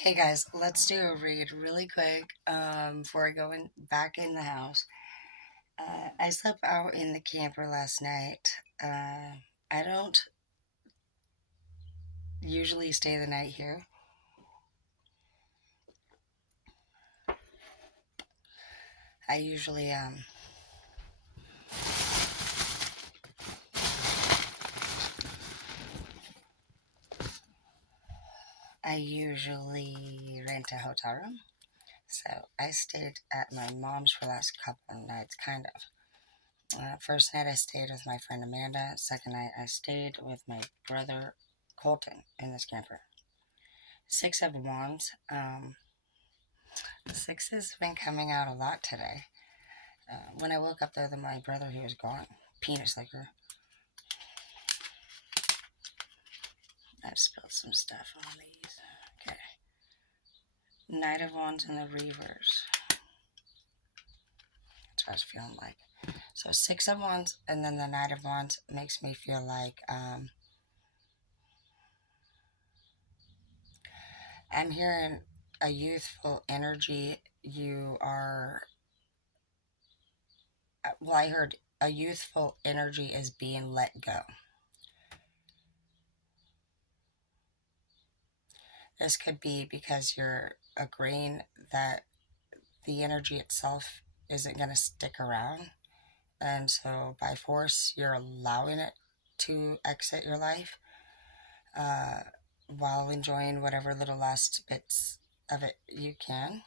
Okay, guys, let's do a read really quick before I go back in the house. I slept out in the camper last night. I don't usually stay the night here. I usually I usually rent a hotel room. So I stayed at my mom's for the last couple of nights, kind of. First night I stayed with my friend Amanda. Second night I stayed with my brother Colton in this camper. Six of Wands. Six has been coming out a lot today. When I woke up, though, my brother, he was gone. Penis liquor. I've spilled some stuff on these. Okay. Knight of Wands in the reverse. That's what I was feeling like. So Six of Wands and then the Knight of Wands makes me feel like I'm hearing a youthful energy. You are, well, I heard a youthful energy is being let go. This could be because you're agreeing that the energy itself isn't going to stick around. And so by force, you're allowing it to exit your life uh, while enjoying whatever little last bits of it you can.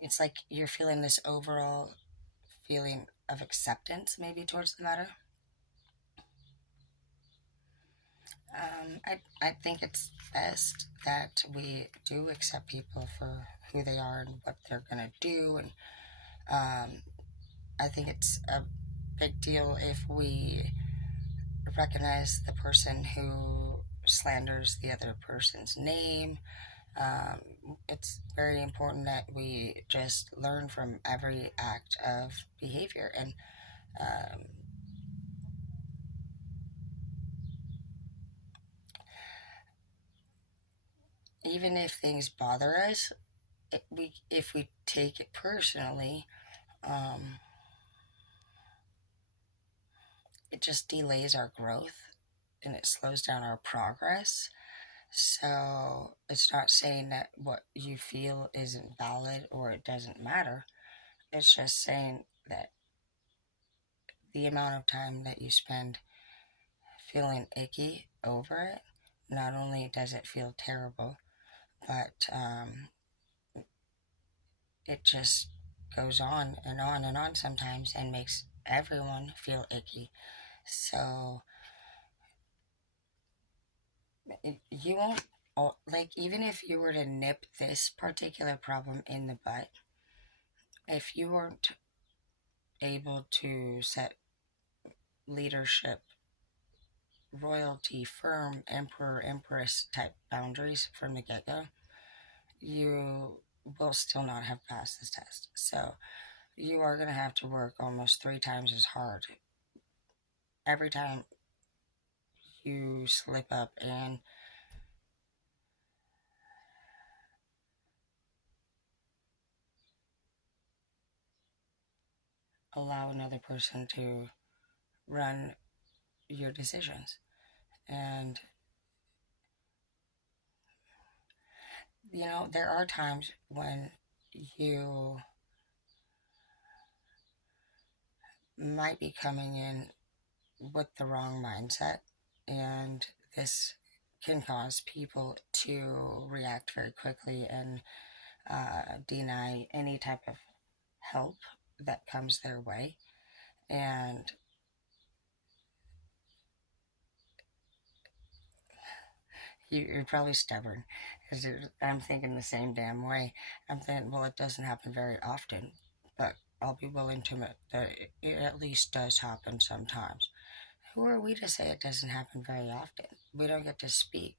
It's like you're feeling this overall feeling of acceptance, maybe, towards the matter. I think it's best that we do accept people for who they are and what they're going to do. And um, I think it's a big deal if we recognize the person who slanders the other person's name. It's very important that we just learn from every act of behavior. And um, even if things bother us, if we take it personally, um, it just delays our growth and it slows down our progress. So it's not saying that what you feel isn't valid or it doesn't matter. It's just saying that the amount of time that you spend feeling icky over it, not only does it feel terrible, but it just goes on and on and on sometimes and makes everyone feel icky. So you won't, like, even if you were to nip this particular problem in the butt, if you weren't able to set leadership, royalty, firm, emperor, empress type boundaries from the get go, you will still not have passed this test. So you are going to have to work almost three times as hard every time you slip up and allow another person to run your decisions. And, there are times when you might be coming in with the wrong mindset, and this can cause people to react very quickly and deny any type of help that comes their way. And you're probably stubborn because I'm thinking the same damn way. I'm thinking, well, it doesn't happen very often, but I'll be willing to admit that it at least does happen sometimes. Who are we to say it doesn't happen very often? We don't get to speak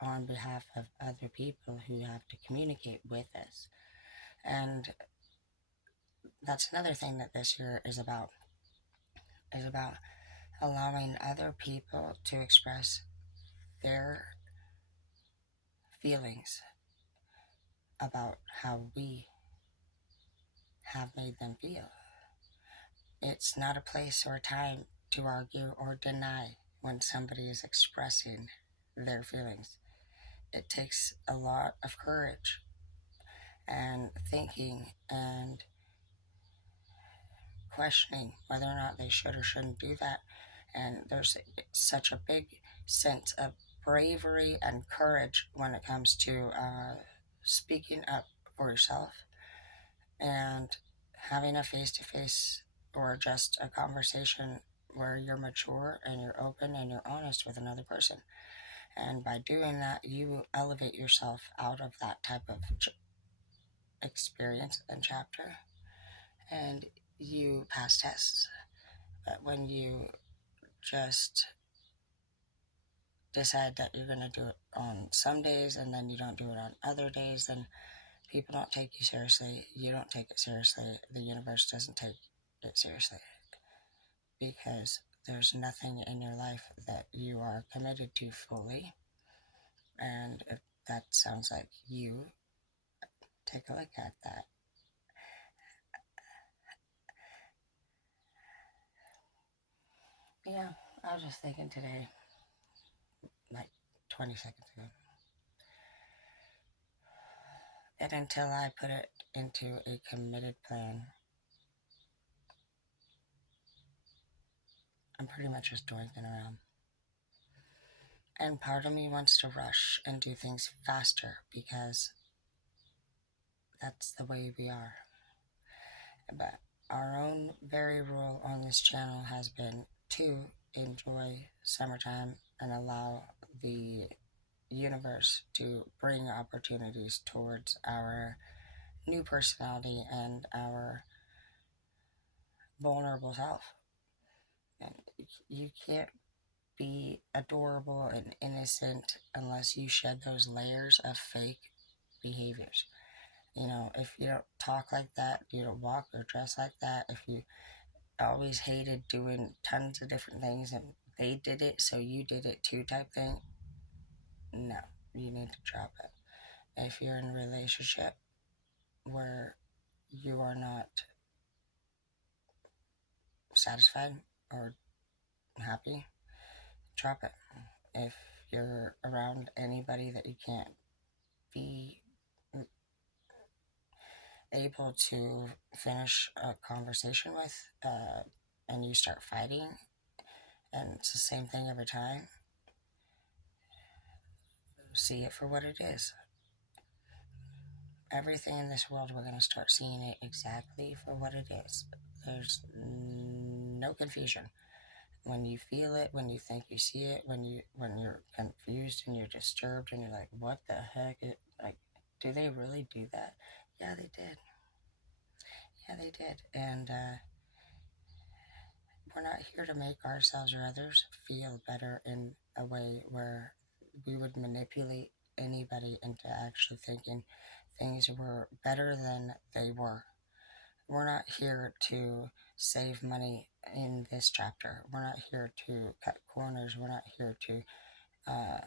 on behalf of other people who have to communicate with us. And that's another thing that this year is about allowing other people to express their feelings about how we have made them feel. It's not a place or a time to argue or deny when somebody is expressing their feelings. It takes a lot of courage and thinking and questioning whether or not they should or shouldn't do that. And there's such a big sense of bravery and courage when it comes to speaking up for yourself and having a face to face or just a conversation where you're mature and you're open and you're honest with another person. And by doing that, you elevate yourself out of that type of experience and chapter, and you pass tests. But when you just decide that you're going to do it on some days and then you don't do it on other days, then people don't take you seriously. You don't take it seriously. The universe doesn't take it seriously because there's nothing in your life that you are committed to fully. And if that sounds like you, take a look at that. Yeah, I was just thinking today, like 20 seconds ago, that until I put it into a committed plan, I'm pretty much just doinking around. And part of me wants to rush and do things faster because that's the way we are. But our own very rule on this channel has been to enjoy summertime and allow the universe to bring opportunities towards our new personality and our vulnerable self. And you can't be adorable and innocent unless you shed those layers of fake behaviors. You know, if you don't talk like that, you don't walk or dress like that, if you always hated doing tons of different things and they did it, so you did it too type thing, no, you need to drop it. If you're in a relationship where you are not satisfied or happy, drop it. If you're around anybody that you can't be able to finish a conversation with, and you start fighting, and it's the same thing every time, see it for what it is. Everything in this world, we're going to start seeing it exactly for what it is. There's no confusion. When you feel it, when you think you see it, when you're confused and you're disturbed and you're like, what the heck? Like, do they really do that? Yeah, they did. Yeah, they did. And we're not here to make ourselves or others feel better in a way where we would manipulate anybody into actually thinking things were better than they were. We're not here to save money in this chapter. We're not here to cut corners. We're not here to uh,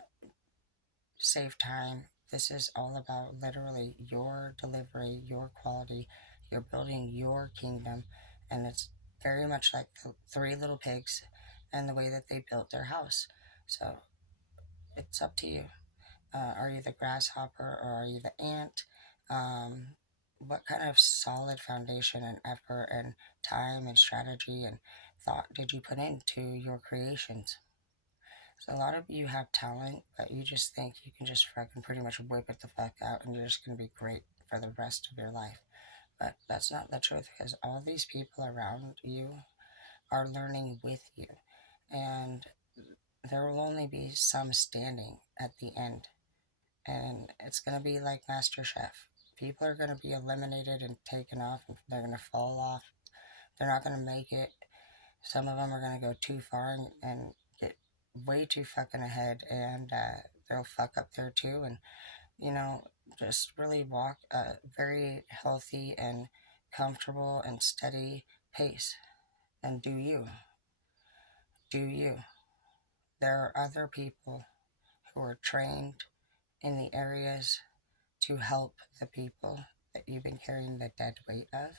save time. This is all about literally your delivery, your quality. You're building your kingdom. And it's very much like the three little pigs and the way that they built their house. So it's up to you. Are you the grasshopper or are you the ant? What kind of solid foundation and effort and time and strategy and thought did you put into your creations? So a lot of you have talent, but you just think you can just fucking pretty much whip it the fuck out and you're just going to be great for the rest of your life. But that's not the truth because all these people around you are learning with you. And there will only be some standing at the end. And it's going to be like Master Chef. People are going to be eliminated and taken off, and they're going to fall off. They're not going to make it. Some of them are going to go too far and get way too fucking ahead, and they'll fuck up there too. And, you know, just really walk a very healthy and comfortable and steady pace. And do you. Do you. There are other people who are trained in the areas to help the people that you've been carrying the dead weight of.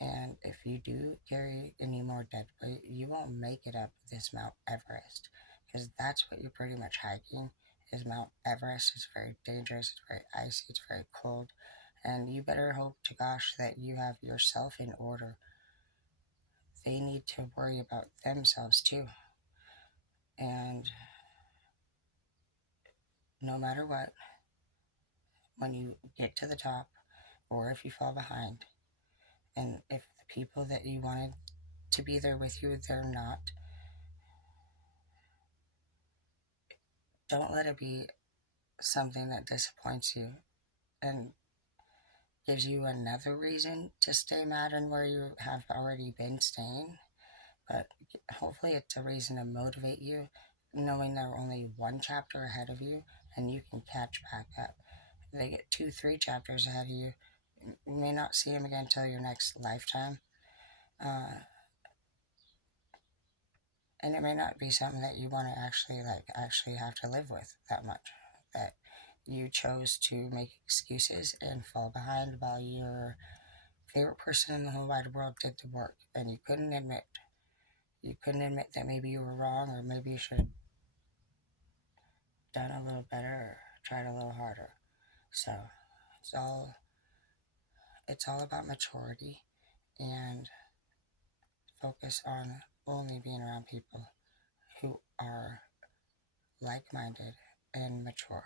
And if you do carry any more dead weight, you won't make it up this Mount Everest, because that's what you're pretty much hiking. Is Mount Everest. It's very dangerous. It's very icy. It's very cold, and you better hope to gosh that you have yourself in order. They need to worry about themselves too, and no matter what, when you get to the top, or if you fall behind, and if the people that you wanted to be there with you, they're not, don't let it be something that disappoints you and gives you another reason to stay mad and where you have already been staying. But hopefully, it's a reason to motivate you, knowing they're only one chapter ahead of you and you can catch back up. They get two, three chapters ahead of you. You may not see them again until your next lifetime. Uh, and it may not be something that you want to actually have to live with that much. That you chose to make excuses and fall behind while your favorite person in the whole wide world did the work, and you couldn't admit that maybe you were wrong, or maybe you should have done a little better or tried a little harder. So it's all it's all about maturity and focus on only being around people who are like minded and mature.